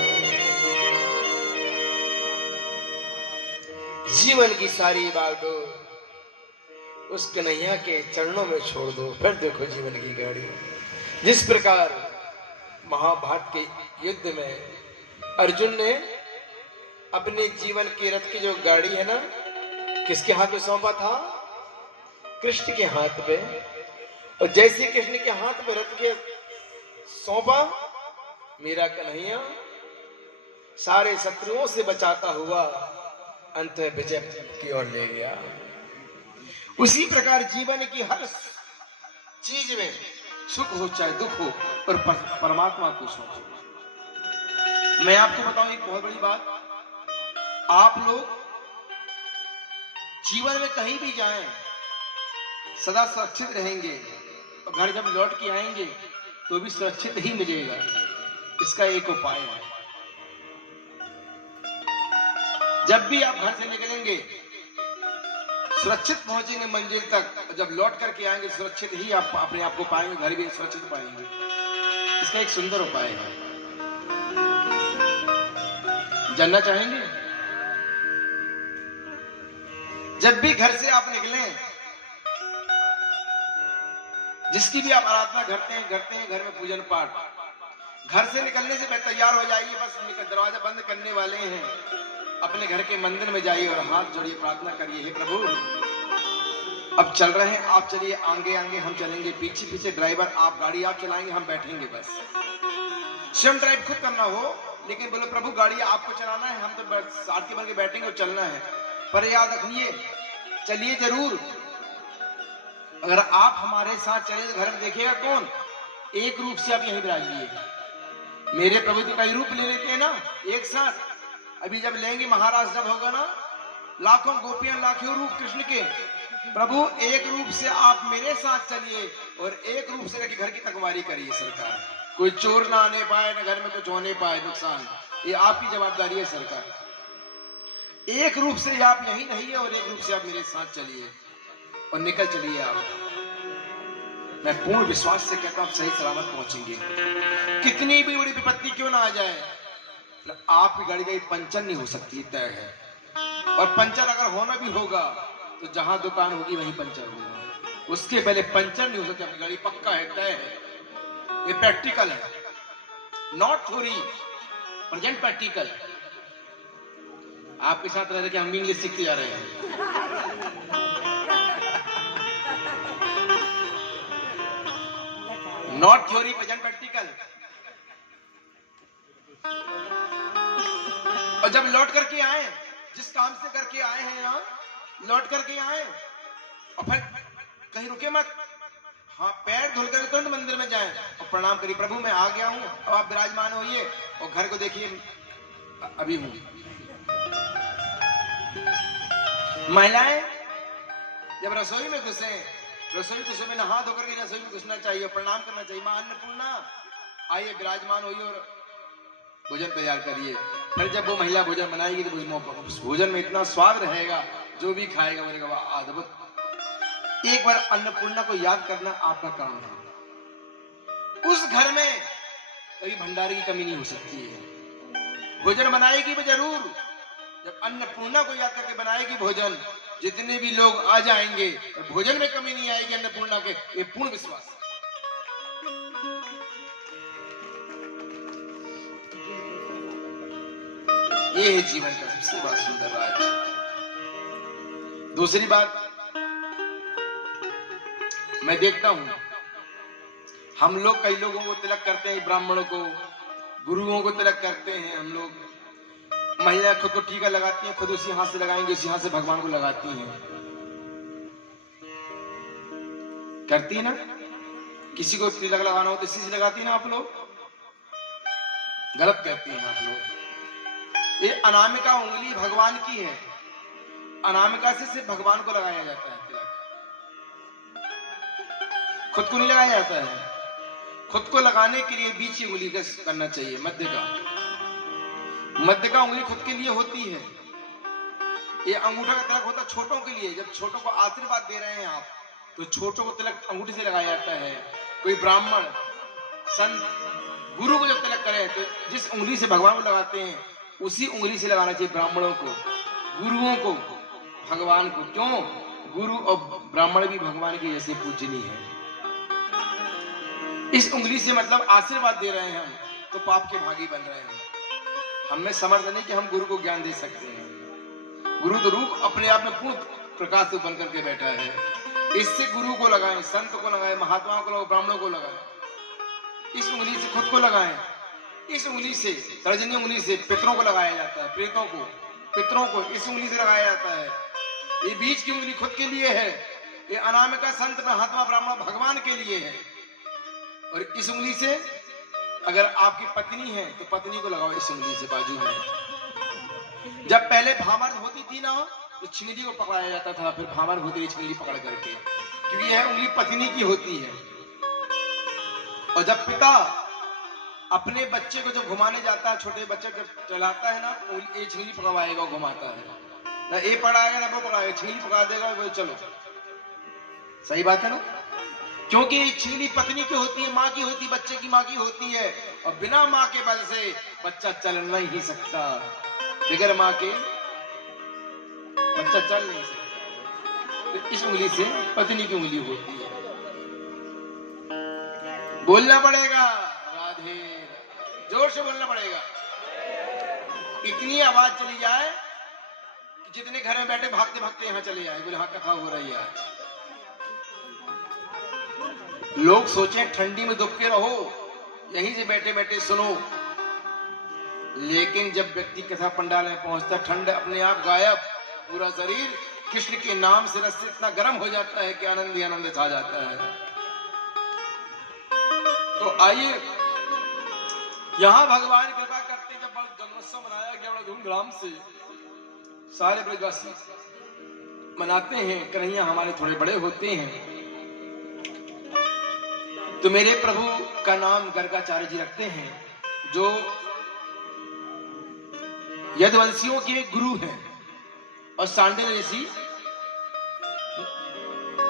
जीवन की सारी बागडोर उस कन्हैया के चरणों में छोड़ दो, फिर देखो जीवन की गाड़ी। जिस प्रकार महाभारत के युद्ध में अर्जुन ने अपने जीवन के रथ की जो गाड़ी है ना, किसके हाथ में सौंपा था? कृष्ण के हाथ पे। और जैसे कृष्ण के हाथ में रथ के सौंपा, मेरा कन्हैया सारे शत्रुओं से बचाता हुआ अंत में विजय की ओर ले गया। उसी प्रकार जीवन की हर चीज में सुख हो चाहे दुख हो, और परमात्मा को सोचो। मैं आपको बताऊं एक बहुत बड़ी बात, आप लोग जीवन में कहीं भी जाएं सदा सुरक्षित रहेंगे, और घर जब लौट के आएंगे तो भी सुरक्षित ही मिलेगा। इसका एक उपाय है, जब भी आप घर से निकलेंगे सुरक्षित पहुंचेंगे मंजिल तक, और जब लौट करके आएंगे सुरक्षित ही आप अपने आप को पाएंगे, घर भी सुरक्षित पाएंगे। इसका एक सुंदर उपाय है। जानना चाहेंगे? जब भी घर से आप निकलें, जिसकी भी आप आराधना करते हैं घर में पूजन पाठ, घर से निकलने से तैयार हो जाइए, बस दरवाजा बंद करने वाले हैं, अपने घर के मंदिर में जाइए और हाथ जोड़िए, प्रार्थना करिए, हे प्रभु अब चल रहे हैं, आप चलिए, आगे आगे हम चलेंगे, पीछे पीछे ड्राइवर, आप गाड़ी आप चलाएंगे, हम बैठेंगे। बस स्वयं ड्राइव खुद करना हो, लेकिन बोलो प्रभु गाड़ी आपको चलाना है, हम तो साथ के बन के बैठेंगे और चलना है। पर याद रखिए, चलिए जरूर। अगर आप हमारे साथ चले तो घर में देखेगा कौन? एक रूप से आप यहीं विराजिए। मेरे प्रभु तो कई रूप ले लेते हैं ना एक साथ। अभी जब लेंगे महाराज जब होगा ना, लाखों गोपियां लाखों रूप कृष्ण के। प्रभु एक रूप से आप मेरे साथ चलिए और एक रूप से घर की तकवारी करिए। सरकार कोई चोर ना आने पाए, ना घर में कुछ होने पाए नुकसान, ये आपकी जवाबदारी है सरकार। एक रूप से आप यही नहीं है और एक रूप से आप मेरे साथ चलिए और निकल चलिए आप। मैं पूर्ण विश्वास से कहता हूं आप सही सलामत पहुंचेंगे। कितनी भी बड़ी विपत्ति क्यों ना आ जाए, आपकी गाड़ी का पंचर नहीं हो सकती, तय है। और पंचर अगर होना भी होगा तो जहां दुकान होगी वहीं पंचर होगा, उसके पहले पंचर नहीं हो सकती आपकी गाड़ी, पक्का है, तय है। ये प्रैक्टिकल है, नॉट थ्योरी, प्रेजेंट प्रैक्टिकल। आपके साथ रह के हम भी इंग्लिश सीखते जा रहे हैं। Not theory, present practical. और जब लौट करके आए, जिस काम से करके आए हैं यहाँ, लौट करके आए और फिर कहीं रुके मत, हाँ पैर धुल कर तुरंत मंदिर में जाएं और प्रणाम करिए, प्रभु मैं आ गया हूं, अब आप विराजमान होइए। और घर को देखिए, अभी हूं। महिलाएं जब रसोई में घुसे, रसोई को सुबह नहा धोकर के रसोई में घुसना चाहिए, प्रणाम करना चाहिए, मां अन्नपूर्णा आइए विराजमान होइए और भोजन तैयार करिए। फिर जब वो महिला भोजन बनाएगी तो भोजन में इतना स्वाद रहेगा, जो भी खाएगा बोलेगा वाह अद्भुत। एक बार अन्नपूर्णा को याद करना आपका काम है। उस घर में कभी भंडारे की कमी नहीं हो सकती है। भोजन बनाएगी वो जरूर, जब अन्नपूर्णा को याद करके बनाएगी भोजन, जितने भी लोग आ जाएंगे और भोजन में कमी नहीं आएगी अन्नपूर्णा के, ये पूर्ण विश्वास। ये है जीवन का सबसे बड़ा सुंदर राज। दूसरी बात, मैं देखता हूं हम लोग कई लोगों को तिलक करते हैं, ब्राह्मणों को, गुरुओं को तिलक करते हैं हम लोग। महिला खुद को टीका लगाती हैं, खुद उसी हाथ से लगाएंगे, उसी हाथ से भगवान को लगाती हैं, करती है ना। किसी को तिलक लगाना हो तो इसी से लगाती है ना आप लोग, गलत कहती हैं आप लोग। ये अनामिका उंगली भगवान की है, अनामिका से सिर्फ भगवान को लगाया जाता है तिलक, खुद को नहीं लगाया जाता है। खुद को लगाने के लिए बीच की उंगली का करना चाहिए, मध्य का उंगली खुद के लिए होती है। ये अंगूठा का तिलक होता है छोटों के लिए, जब छोटों को आशीर्वाद दे रहे हैं आप तो छोटों को तिलक अंगूठे से लगाया जाता है। कोई ब्राह्मण संत गुरु को जब तिलक करे तो जिस उंगली से भगवान को लगाते हैं उसी उंगली से लगाना चाहिए ब्राह्मणों को, गुरुओं को, भगवान को। क्यों? गुरु और ब्राह्मण भी भगवान के जैसे पूजनीय है। इस उंगली से मतलब आशीर्वाद दे रहे हैं हम तो पाप के भागी बन रहे हैं। हमें समर्थ नहीं कि हम गुरु को ज्ञान दे सकते हैं। गुरु तो रूप अपने आप में पूर्ण प्रकाश बन करके बैठा है। इससे गुरु को लगाएं, संत को लगाएं, महात्माओं को लगाएं, ब्राह्मणों को लगाएं। इस उंगली से खुद को लगाएं। इस उंगली से, तर्जनी उंगली से पितरों को लगाया जाता है, प्रेतों को, पितरों को इस उंगली से लगाया जाता है। ये बीच की उंगली खुद के लिए है, ये अनामिका संत, महात्मा, ब्राह्मण भगवान के लिए है। और इस उंगली से अगर आपकी पत्नी है तो पत्नी को लगाओ इस उंगली से बाजू में। जब पहले भामर होती थी ना तो छिंगली को पकड़ाया जाता था, फिर भामर होती थी छिंगली पकड़ करके, क्योंकि यह उंगली पत्नी की होती है। और जब पिता अपने बच्चे को जब घुमाने जाता है, छोटे बच्चे को चलाता है ना, ये छिंगली पकड़वाएगा, घुमाता है ना, ये पकड़ाएगा ना वो पकड़ाएगा, छिंगली पकड़ा देगा वो, चलो। सही बात है ना? क्योंकि छिंगली पत्नी की होती है, माँ की होती है, बच्चे की माँ की होती है। और बिना माँ के बल से बच्चा चल नहीं सकता, बगैर माँ के बच्चा चल नहीं सकता। तो इस उंगली से पत्नी की उंगली होती है। बोलना पड़ेगा राधे, जोर से बोलना पड़ेगा, इतनी आवाज चली जाए कि जितने घर में बैठे भागते भागते यहाँ चले जाए, बोले हाँ कथा हो रही है आज। लोग सोचे ठंडी में दुबके रहो, यहीं से बैठे बैठे सुनो, लेकिन जब व्यक्ति कथा पंडाल में पहुंचता, ठंड अपने आप गायब, पूरा शरीर कृष्ण के नाम से रस से इतना गर्म हो जाता है कि आनंद ही आनंद छा जाता है। तो आइए, यहां भगवान कृपा करते हैं। जब जन्मोत्सव मनाया गया बड़ा धूमधाम से, सारे ब्रजवासी मनाते हैं। कन्हैया हमारे थोड़े बड़े होते हैं तो मेरे प्रभु का नाम गर्गाचार्य जी रखते हैं, जो यदुवंशियों के गुरु हैं, और सांडिल्य ऋषि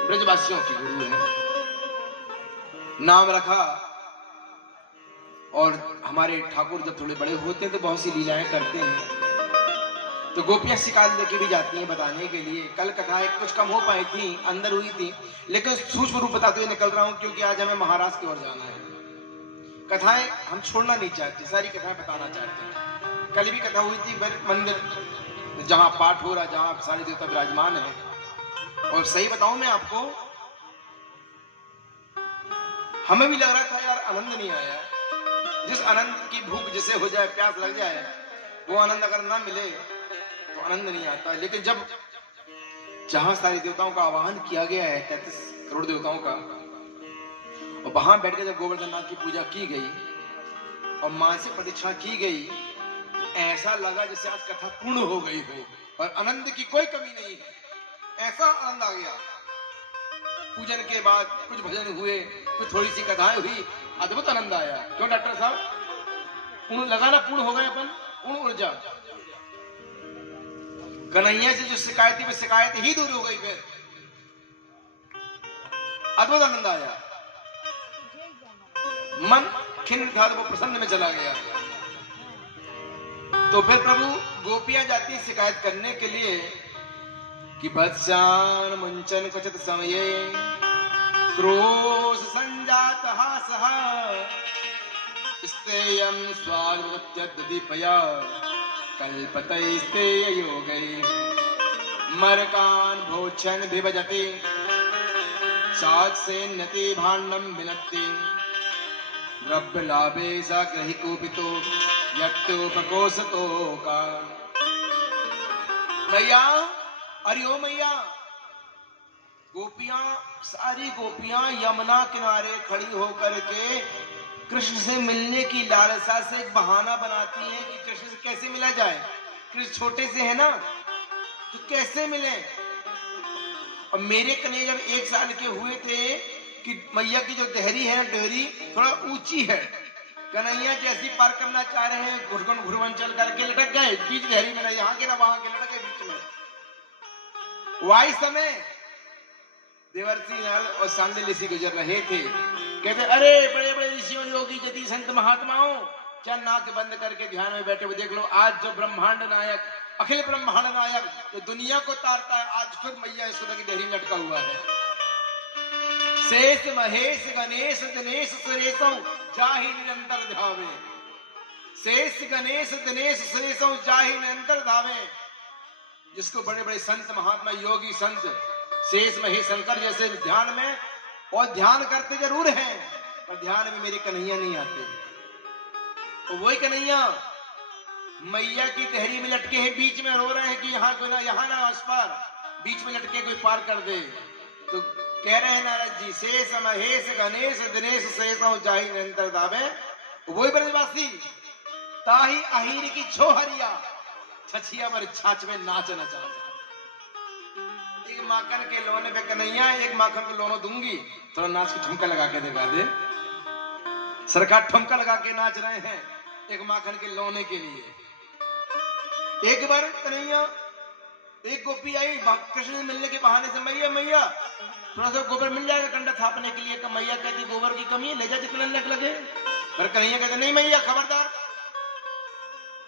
ब्रजवासियों के गुरु हैं। नाम रखा। और हमारे ठाकुर जब थोड़े बड़े होते हैं तो बहुत सी लीलाएं करते हैं, तो गोपियां शिकायत लेके भी जाती हैं बताने के लिए। कल कथाएं कुछ कम हो पाई थी, अंदर हुई थी, लेकिन सूक्ष्म रूप बताते हुए निकल रहा हूं, क्योंकि आज हमें महाराष्ट्र की ओर जाना है। कथाएं हम छोड़ना नहीं चाहते, सारी कथाएं बताना चाहते हैं। कल भी कथा हुई थी मंदिर जहां पाठ हो रहा, जहां सारे देवता विराजमान है। और सही बताऊं मैं आपको, हमें भी लग रहा था यार आनंद नहीं आया। जिस आनंद की भूख जिसे हो जाए, प्यास लग जाए, वो आनंद अगर ना मिले तो आनंद नहीं आता। लेकिन जब जहां सारे देवताओं का आवाहन किया गया है, 33 करोड़ देवताओं का, और वहां बैठ के जब गोवर्धन नाथ की पूजा की गई और मानसिक प्रतीक्षा की गई, ऐसा लगा जैसे आज कथा पूर्ण हो गई हो और आनंद की कोई कमी नहीं है। ऐसा आनंद आ गया। पूजन के बाद कुछ भजन हुए, कुछ थोड़ी सी कथाएं हुई, अद्भुत आनंद आया। क्यों डॉक्टर साहब? पूर्ण लगा ना, पूर्ण हो गए अपन, पूर्ण ऊर्जा। कन्हैया से जो शिकायत थी वो शिकायत ही दूर हो गई। फिर अद्भुत आनंद आया, मन खिन्न था तो वो प्रसन्न में चला गया। तो फिर प्रभु गोपियां जाती शिकायत करने के लिए कि वत्स्यान मुंचन क्वचित समये क्रोश संजात हासः स्तेयं स्वाद्वत्यद्दीपया कल्पतैस्ते योगै मरकान् भोक्षन् विभजति सात से नति भांडम विनत्ति द्रव्य लाभे सा ग्रही कोपितो यत्तोपकोसतो का। मैया, अरे ओ मैया, गोपियां, सारी गोपियां यमुना किनारे खड़ी होकर के कृष्ण से मिलने की लालसा से एक बहाना बनाती हैं कि कृष्ण से कैसे मिला जाए। कृष्ण छोटे से है ना, तो कैसे मिले। और मेरे कन्हैया जब 1 साल के हुए थे कि मैया की जो देहरी है, डेहरी थोड़ा ऊंची है, कन्हैया जैसी पार करना चाह रहे हैं, घुटन घुरवन चल करके लटक गए बीच देहरी में, यहाँ के ना वहां के, लटक गए बीच में। वाई समय देवर्षि नारद और सांडिल्य ऋषि गुजर रहे थे। कहते अरे बड़े बड़े ऋषियों, योगी, जति, संत, महात्माओं, क्या नाक बंद करके ध्यान में बैठे हुए देख लो, आज जो ब्रह्मांड नायक, अखिल ब्रह्मांड नायक जो दुनिया को तारता है, आज खुद मैया यशोदा की देहरी में लटका हुआ है। शेष महेश गणेश दिनेश सुरेशों जाहि निरंतर धावे, शेष गणेश दिनेश सुरेशों जाहि निरंतर धावे। जिसको बड़े बड़े संत, महात्मा, योगी, संत, शेष महेश शंकर जैसे ध्यान में, और ध्यान करते जरूर हैं, पर ध्यान में मेरे कन्हैया नहीं आते। तो वही कन्हैया मैया की देहरी में लटके हैं, बीच में रो रहे हैं कि यहाँ कोई ना, यहाँ ना उस पार, बीच में लटके कोई पार कर दे। तो कह रहे हैं नारद जी, शेष महेश गणेश दिनेश शेषों जाहि निरंतर दावे। वही ब्रजवासी ताही अहीर की छोहरिया छछिया पर छाछ में नाच नचा। एक माखन के लोने पे कन्हैया, एक माखन के लोनो दूंगी, थोड़ा नाच की ठुमका लगा के दिखा दे। सरकार ठुमका लगा के नाच रहे हैं एक माखन के लोने के लिए। एक बार कन्हैया, एक गोपी आई कृष्ण से मिलने के बहाने से, मैया मैया थोड़ा सा गोबर मिल जाएगा कंडा थापने के लिए। तो मैया कहती गोबर की कमी है, ले जा जितना लगे। पर कन्हैया कहते नहीं मैया, खबरदार,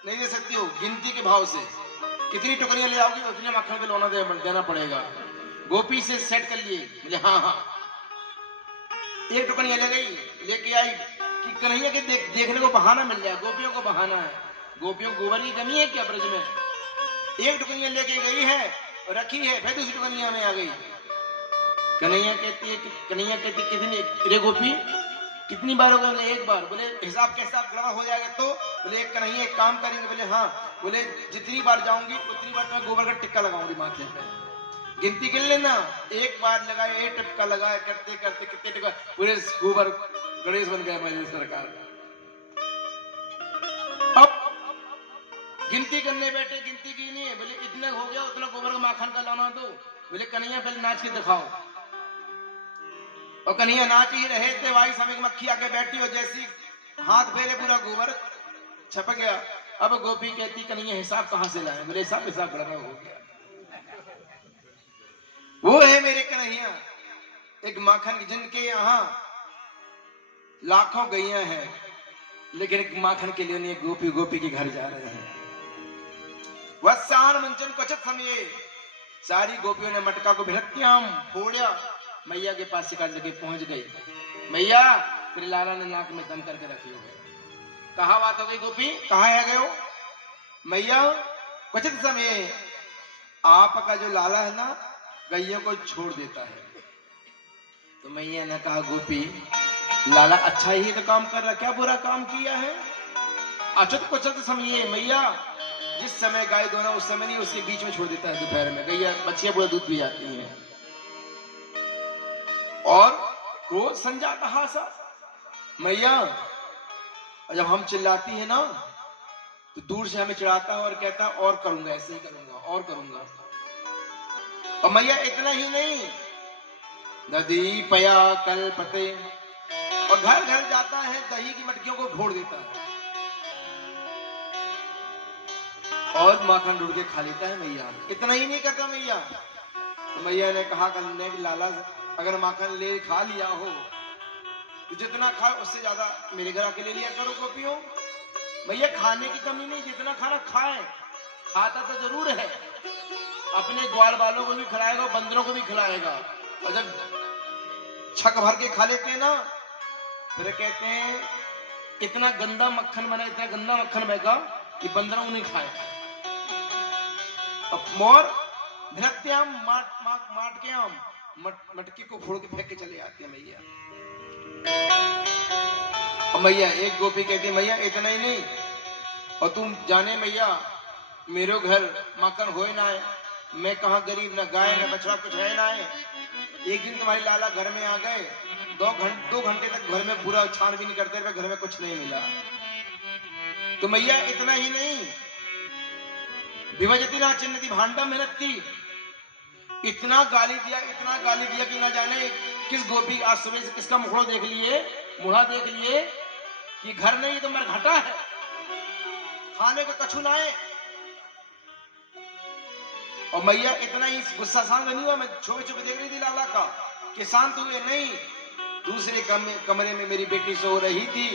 नहीं दे सकती हो, गिनती के भाव से कितनी टुकड़ियां ले आओगी उतने मक्खन के लोना देना पड़ेगा। गोपी से सेट कर लिए, बोले हाँ हाँ। एक टुकड़ियां ले गई, लेके आई कि कन्हैया के देखने को बहाना मिल जाए, गोपियों को बहाना है, गोपियों को गोबर की कमी है क्या ब्रज में। एक टुकड़ियां लेके गई है, रखी है, फिर दूसरी टुकड़ियां में आ गई। कन्हैया कहती कितनी, रे गोपी कितनी बार होगा। बोले एक बार। बोले हिसाब के हिसाब गड़बड़ हो जाएगा तो। बोले कन्हैया एक काम करेंगे। बोले हाँ। बोले जितनी बार जाऊंगी उतनी बार मैं गोबर का टिक्का लगाऊंगी माथे पे, गिनती गिन लेना। एक बार लगाए, एक टिक्का लगाए, करते करते कितने टिक्का, पूरे गोबर गणेश बन गया मेरी सरकार। अब गिनती करने बैठे, गिनती की नहीं है। बोले इतना हो गया, उतना गोबर का माखन का लाना दो। बोले कन्हैया पहले नाच के दिखाओ। और कन्हैया नाच ही रहे थे, वाई समय की मक्खी आके बैठी, और जैसी हाथ फेरे पूरा गोबर छप गया। अब गोपी कहती कन्हैया हिसाब कहां से लाए। बोले हिसाब गड़बड़ हो गया। वो है मेरे कन्हैया, एक माखन की, जिनके यहाँ लाखों गैया हैं, लेकिन एक माखन के लिए नहीं, गोपी के घर जा रहे हैं। वत्सान मंचन क्वचित समय, सारी गोपियों ने मटका को भिरत्याम फोड़ा, मैया के पास शिकार जगह पहुंच गई। मैया तेरे लाला ने नाक में दम करके रखी हो। कहा बात हो गई गोपी, कहाँ है गए हो। मैया क्वचित समय आपका जो लाला है ना, गैयों को छोड़ देता है। तो मैया ने कहा गोपी लाला अच्छा ही तो काम कर रहा, क्या बुरा काम किया है। अचुत क्वचित समय, मैया जिस समय गाय दोना उस समय नहीं, उसके बीच में छोड़ देता है। दोपहर में गैया बच्चियां पूरा दूध पी जाती हैं। और रोज संजाता हासा, मैया जब हम चिल्लाती है ना, तो दूर से हमें चिढ़ाता है और कहता है और करूंगा, ऐसे ही करूंगा, और करूंगा। और मैया इतना ही नहीं, नदी पया कल्पते, और घर घर जाता है, दही की मटकियों को फोड़ देता है और माखन ढूंढ के खा लेता है। मैया इतना ही नहीं करता मैया। तो मैया ने कहा करने की लाला अगर माखन ले खा लिया हो तो जितना खा उससे ज्यादा मेरे घर आके ले लिया करो गोपियों। मैया खाने की कमी नहीं, जितना खाना खाए, खाता तो जरूर है, अपने ग्वाल वालों को भी खिलाएगा, बंदरों को भी खिलाएगा। और जब छक भर के खा लेते हैं ना, फिर कहते हैं इतना गंदा मक्खन बना, इतना गंदा मक्खन बनेगा कि बंदरों को नहीं खाए। अब मोर धृत्याम माट के आम, मटकी को फोड़ के फेंक के चले आते हैं मैया। और मैया एक गोपी कहती मैया इतना ही नहीं, और तुम जाने मैया मेरो घर माखन होए ना है, मैं कहा गरीब, ना गाय ना बछड़ा कुछ है ना है। एक दिन तुम्हारी लाला घर में आ गए, 2 घंटे तक घर में पूरा छानबीन करते रहे, घर में कुछ नहीं मिला। तो मैया इतना ही नहीं, विभजती ना चिन्हती भांडा मेहनत की, इतना गाली दिया कि ना जाने किस गोपी आज सुबह से किसका मुखड़ा देख लिए कि घर नहीं तो मरघटा है, खाने का कछु ना है। और मैया इतना ही गुस्सा शांत नहीं हुआ, मैं छुपे देख रही थी लाला का कि शांत हुए नहीं। दूसरे कमरे में मेरी बेटी सो रही थी,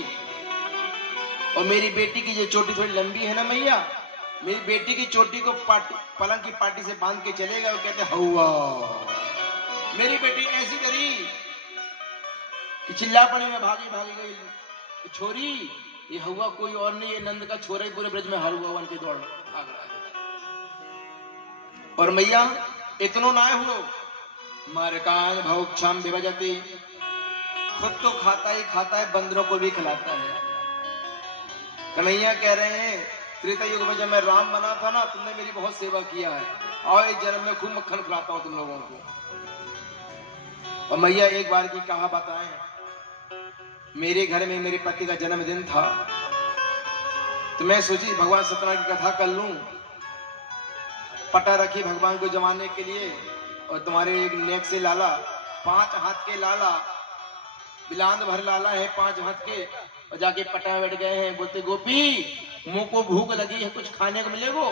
और मेरी बेटी की जो चोटी थोड़ी लंबी है ना मैया, मेरी बेटी की चोटी को पलंग की पाटी से बांध के चले गए। वो कहते हवा, मेरी बेटी ऐसी डरी कि चिल्ला पड़ी, में भागी गई, छोरी ये हवा कोई और नहीं, ये नंद का छोरा ही पूरे ब्रज में हर हुआ बन के दौड़ भाग रहा है। और मैया इतनो ना हो, मारकान भौक्षाम विभजति, खुद तो खाता है बंदरों को भी खिलाता है। कन्हैया कह रहे हैं त्रेता युग में जब मैं राम बना था ना, तुमने मेरी बहुत सेवा किया है, और इस जन्म में खूब मक्खन खिलाता हूं तुम लोगों को। और मैया एक बार की कहा बताएं, मेरे घर में मेरे पति का जन्मदिन था, तो मैं सोची भगवान सत्यनारायण की कथा कर लूं। पटा रखी भगवान को जमाने के लिए, और तुम्हारे एक नेक से लाला, 5 हाथ के लाला, बिलांद भर लाला है 5 हाथ के, और जाके पटा बैठ गए हैं। बोलते गोपी मुंह को भूख लगी है, कुछ खाने को मिलेगो?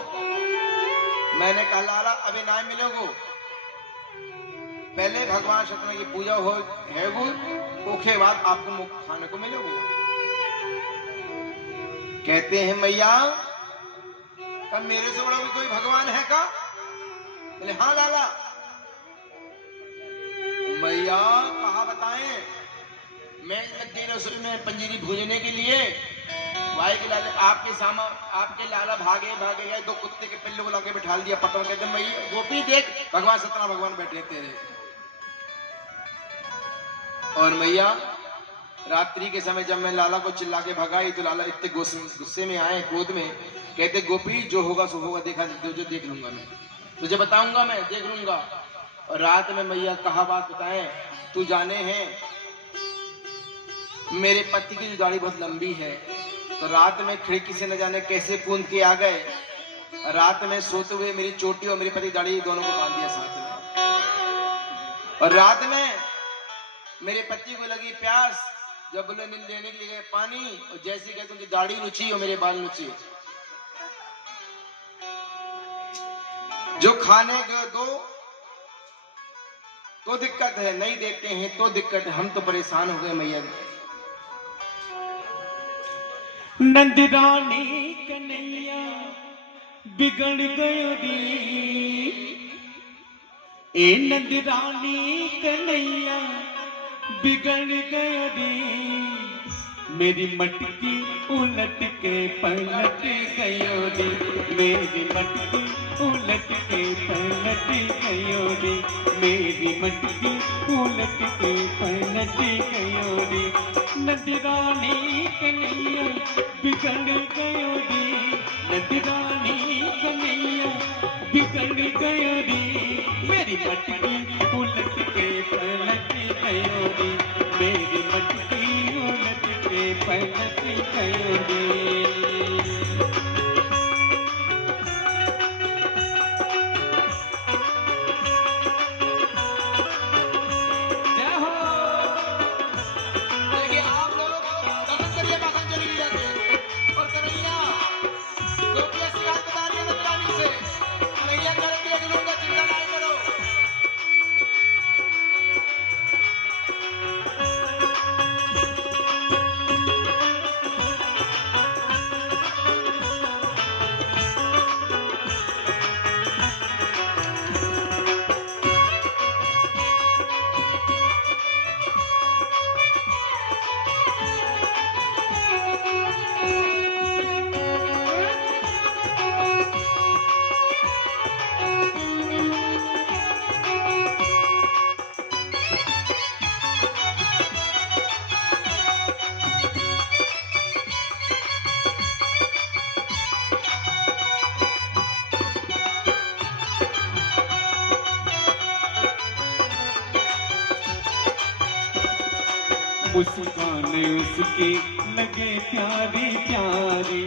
मैंने कहा लाला अभी ना मिलेगो, पहले भगवान सत्यनारायण की पूजा हो है वो, उसके बाद आपको खाने को मिलेगो। कहते हैं मैया कब मेरे से बड़ा भी कोई भगवान है का? बोले हाँ लाला। मैया कहा बताएं, मैं लग गई रसोई में पंजीरी भूनने के लिए, भाई के लाला आपके लाला भागे गए, 2 कुत्ते के पिल्लों को लाके बिठा दिया पटों। कहते मैया गोपी देख भगवान सत्यनारायण भगवान बैठे तेरे। और मैया रात्रि के समय जब मैं लाला को चिल्ला के भगाई, तो लाला इतने गुस्से में आए गोद में, कहते गोपी जो होगा सो होगा, देखा जो देख लूंगा मैं, तुझे बताऊंगा, मैं देख लूंगा। और रात में मैया कहा बात बताएं, तू जाने हैं मेरे पति की दाढ़ी बहुत लंबी है, तो रात में खिड़की से न जाने कैसे कूद के आ गए, रात में सोते हुए मेरी चोटी और मेरी पति की दाढ़ी दोनों को बांध दिया साथ में। और रात में मेरे पति को लगी प्यास, जब बोले लेने के लिए गए पानी, और जैसे कहते उनकी दाढ़ी नुची और मेरे बाल नुची। जो खाने को दो तो दिक्कत है, नहीं देते हैं तो दिक्कत है, हम तो परेशान हो गए मैया। नंदरानी कन्हैया बिगड़ गयो दी, ए नंदरानी कन्हैया बिगड़ गयो दी, मेरी मटकी उलट के पलट गयो दी, मेरी मटकी उलट के पलट गयो दी, मेरी मटकी उलट के पलट गयो दी, नंदरानी कन्हैया बिगड़ गयो दी, नंदरानी कन्हैया बिगड़ गयो दी, मेरी मटकी उलट के पलट गयो दी, मेरी मटकी उलट के पलट गयो दी। मुस्कान उसकी लगे प्यारी प्यारी,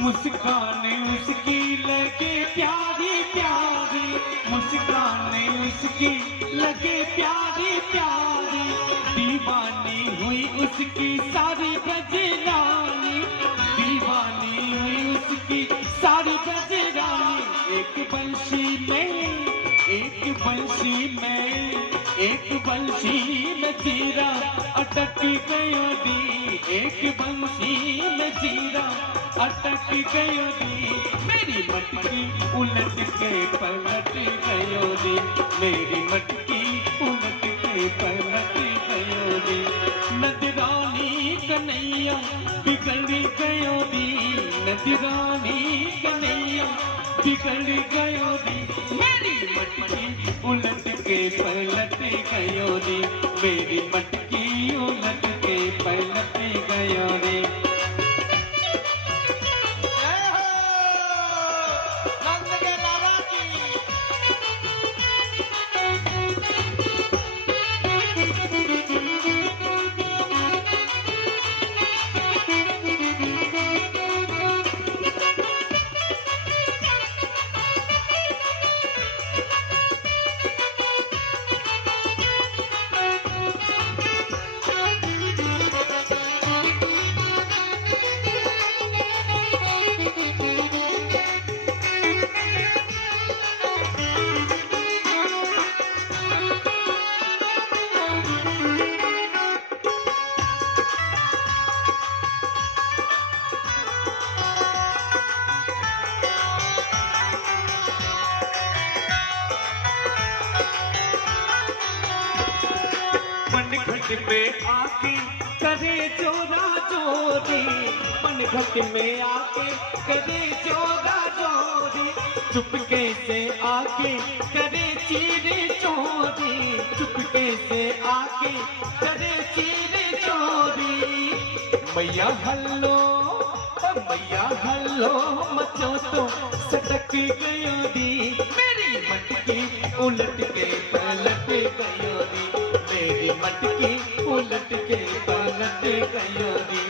मुस्कान उसकी लगे प्यारी प्यारी, मुस्कान उसकी लगे प्यारी प्यारी। दीवानी हुई उसकी सारी ब्रजरानी, दीवानी हुई उसकी सारी ब्रजरानी। एक बंशी में, एक बंशी में, एक बंशी में जीरा अटक गयो दी, एक बंशी में जीरा अटक गयो दी। मेरी मटकी उलट के पलट गयो दी, मेरी मटकी उलट के पलट गयो दी। नजरानी कन्हैया बिगड़ गयो दी, नजरानी कन्हैया बिगड़ गयो दी। मेरी मटकी उलट के पलट गयो दी, मेरी मटकी उलट के पलट गयो दी। जय हो नंद के लाला की। पनघट पे आके करे चोरा चोरी, पनघट में आके करे चोरा चोरी। चुपके से आके करे चीरे चोरी, चुपके से आके करे चीरे चोरी। मैया हल्लो, मैया हल्लो मचो तो सटक गयो दी, मेरी मटकी उलट के पलट गयो दी, मेरी मटकी उलट के पलट गयो दी।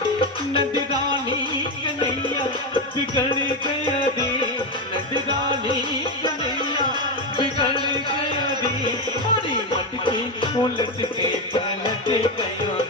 नजरानी कन्हैया बिगड़ गयो दी, नजरानी कन्हैया बिगड़ गयो दी। मेरी मटकी उलट के पलट गयो दी।